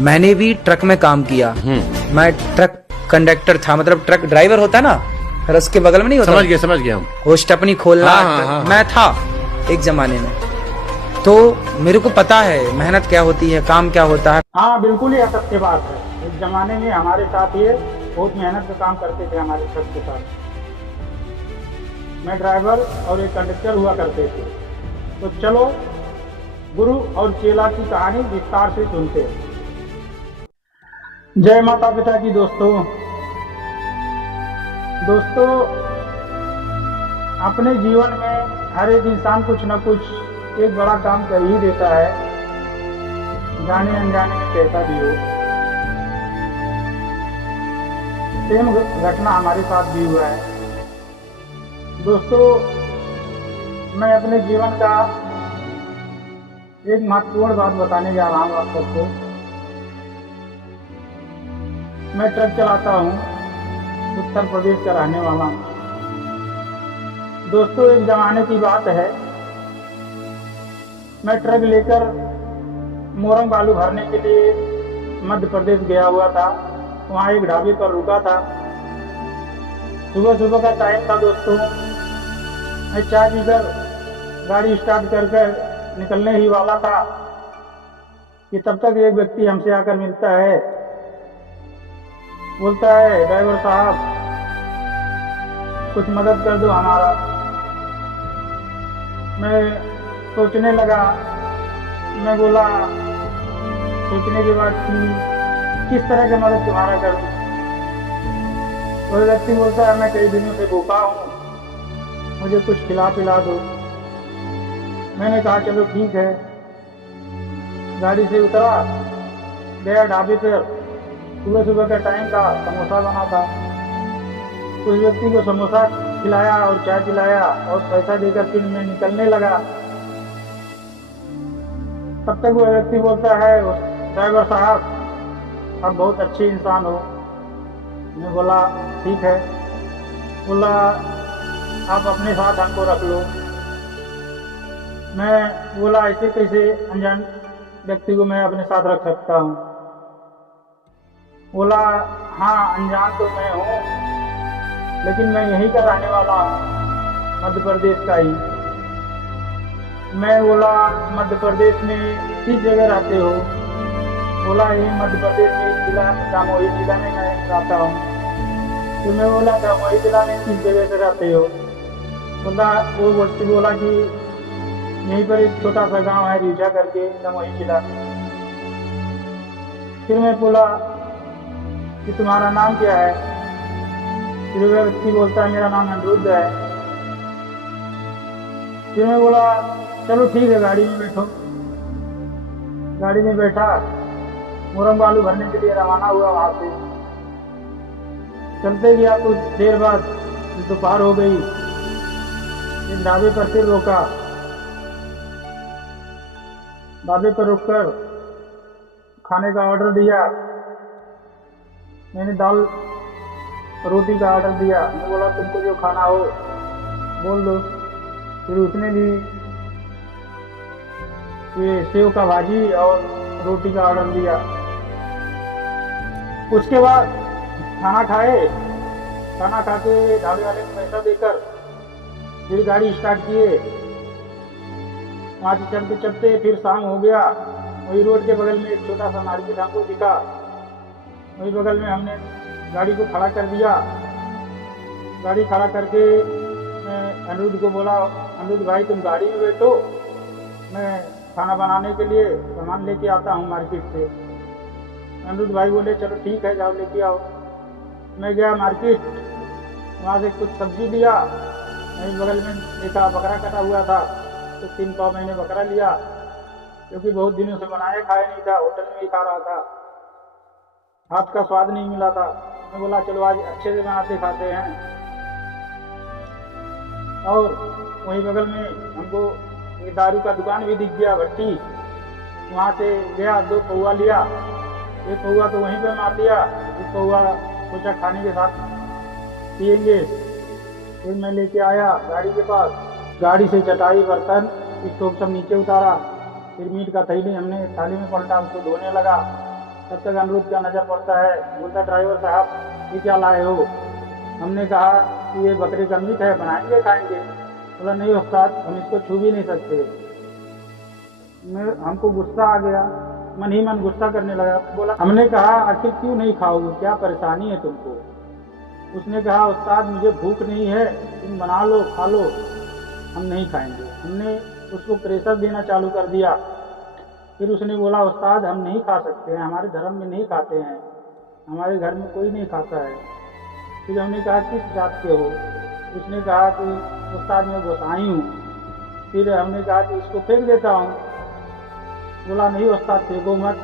मैंने भी ट्रक में काम किया। मैं ट्रक कंडक्टर था, मतलब ट्रक ड्राइवर होता है ना, फिर उसके बगल में नहीं होता, समझ गया हम। वो स्टेपनी खोलना। हाँ। मैं था एक जमाने में, तो मेरे को पता है मेहनत क्या होती है, काम क्या होता है। हाँ बिल्कुल ही असत्य बात है। इस जमाने में हमारे साथ ये बहुत मेहनत का काम करते थे हमारे ट्रक के साथ। मैं ड्राइवर और एक कंडक्टर हुआ करते थे। तो चलो गुरु और चेला की कहानी विस्तार से सुनते हैं। जय माता पिता की दोस्तों। अपने जीवन में हर एक इंसान कुछ न कुछ एक बड़ा काम कर ही देता है, जाने अनजाने में कैसा भी हो। सेम घटना हमारे साथ भी हुआ है। दोस्तों, मैं अपने जीवन का एक महत्वपूर्ण बात बताने जा रहा हूँ आप सबको। मैं ट्रक चलाता हूँ, उत्तर प्रदेश का रहने वाला हूँ। दोस्तों, एक जमाने की बात है, मैं ट्रक लेकर मोरंग बालू भरने के लिए मध्य प्रदेश गया हुआ था। वहाँ एक ढाबे पर रुका था। सुबह सुबह का टाइम था दोस्तों। मैं चाय पीकर गाड़ी स्टार्ट कर निकलने ही वाला था कि तब तक एक व्यक्ति हमसे आकर मिलता है। बोलता है, ड्राइवर साहब कुछ मदद कर दो हमारा। मैं सोचने लगा। मैं बोला सोचने के बाद कि किस तरह की मदद तुम्हारा करूं। वो व्यक्ति बोलता है, मैं कई दिनों से भूखा हूँ, मुझे कुछ खिला पिला दो। मैंने कहा चलो ठीक है। गाड़ी से उतरा, गया ढाबे पर। सुबह सुबह का टाइम था, समोसा बना था। उस व्यक्ति को समोसा खिलाया और चाय पिलाया और पैसा देकर फिर मैं निकलने लगा। तब तक वो व्यक्ति बोलता है, ड्राइवर साहब आप बहुत अच्छे इंसान हो। मैं बोला ठीक है। बोला आप अपने साथ हमको रख लो। मैं बोला ऐसे कैसे अनजान व्यक्ति को मैं अपने साथ रख सकता हूँ। बोला हाँ, अनजान तो मैं हूँ, लेकिन मैं यहीं का रहने वाला हूँ, मध्य प्रदेश का ही। मैं बोला मध्य प्रदेश में किस जगह रहते हो। बोला यही मध्य प्रदेश में जिला दमोही जिला में मैं रहता हूँ। तो मैं बोला दमोही जिला में किस जगह से रहते हो। बोला वो व्यक्ति बोला कि यहीं पर एक छोटा सा गांव है रीझा करके, दमोही जिला। फिर मैं बोला कि तुम्हारा नाम क्या है। फिर वह व्यक्ति बोलता है, मेरा नाम अनिरुद्ध है। फिर मैं बोला चलो ठीक है, गाड़ी में बैठो। गाड़ी में बैठा, मोरंग बालू भरने के लिए रवाना हुआ। वहां से चलते गया, कुछ देर बाद दोपहर हो गई। एक ढाबे पर फिर रोका। ढाबे पर रुककर खाने का ऑर्डर दिया। मैंने दाल रोटी का ऑर्डर दिया। मैं बोला तुमको जो खाना हो बोल दो। फिर उसने भी ये सेव का भाजी और रोटी का ऑर्डर दिया। उसके बाद खाना खाए। खाना खा के ढाबे वाले को पैसा देकर फिर गाड़ी स्टार्ट किए। वहाँ से चलते चलते फिर शाम हो गया। वही रोड के बगल में एक छोटा सा मार्केट हमको दिखा। वही बगल में हमने गाड़ी को खड़ा कर दिया। गाड़ी खड़ा करके मैं अनिरुद्ध को बोला, अनिरुद्ध भाई तुम गाड़ी में बैठो, मैं खाना बनाने के लिए सामान लेके आता हूँ मार्केट से। अनिरुद्ध भाई बोले चलो ठीक है, जाओ लेके आओ। मैं गया मार्केट, वहाँ से कुछ सब्जी लिया। वहीं बगल में देखा बकरा कटा हुआ था, तो 3 पाव मैंने बकरा लिया, क्योंकि बहुत दिनों से बनाया खाया नहीं था, होटल में ही खा रहा था, हाथ का स्वाद नहीं मिला था। मैं बोला चलो आज अच्छे से बनाते खाते हैं। और वहीं बगल में हमको एक दारू का दुकान भी दिख गया, भट्टी। वहाँ से गया, 2 पौवा लिया। 1 पौवा तो वहीं पे मार दिया, 1 पौवा सोचा खाने के साथ पियेंगे। फिर मैं लेके आया गाड़ी के पास। गाड़ी से चटाई बर्तन स्टोव सब नीचे उतारा। फिर मीट का थैली हमने थाली में पलटा, उसको धोने लगा। तब तक अनिरुद्ध का नज़र पड़ता है, बोलता ड्राइवर साहब ये क्या लाए हो। हमने कहा कि ये बकरे का मीट है, बनाएंगे खाएंगे। बोला नहीं उस्ताद, हम इसको छू भी नहीं सकते। हमको गुस्सा आ गया, मन ही मन गुस्सा करने लगा। बोला, हमने कहा आखिर क्यों नहीं खाओगे, क्या परेशानी है तुमको। उसने कहा उस्ताद मुझे भूख नहीं है, तुम बना लो खा लो, हम नहीं खाएंगे। हमने उसको प्रेशर देना चालू कर दिया। फिर उसने बोला उस्ताद हम नहीं खा सकते हैं, हमारे धर्म में नहीं खाते हैं, हमारे घर में कोई नहीं खाता है। फिर हमने कहा किस जात के हो। उसने कहा कि उस्ताद मैं गोसाई हूँ। फिर हमने कहा कि इसको फेंक देता हूँ। बोला नहीं उस्ताद फेंको मत,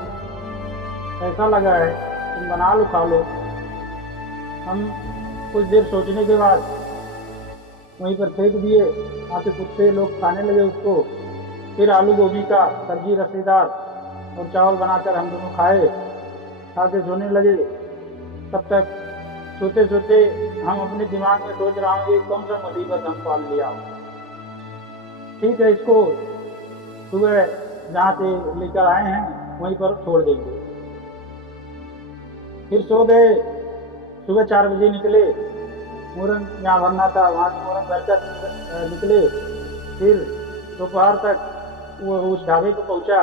ऐसा लगा है, तुम बना लो खा लो। हम कुछ देर सोचने के बाद वहीं पर फेंक दिए। आके कुत्ते लोग खाने लगे उसको। फिर आलू गोभी का सब्जी रसेदार और चावल बनाकर हम दोनों खाए, खा के सोने लगे। तब तक सोते सोते हम अपने दिमाग में सोच रहा हूँ ये कौन सा मुसीबत हम पाल लिया। ठीक है, इसको सुबह जहाँ से लेकर आए हैं वहीं पर छोड़ देंगे। फिर सो गए। सुबह 4 बजे निकले, मुहर्रम जहाँ भरना था वहाँ से मुहर्रम भरकर निकले। फिर दोपहर तक वो उस ढाबे को पहुँचा।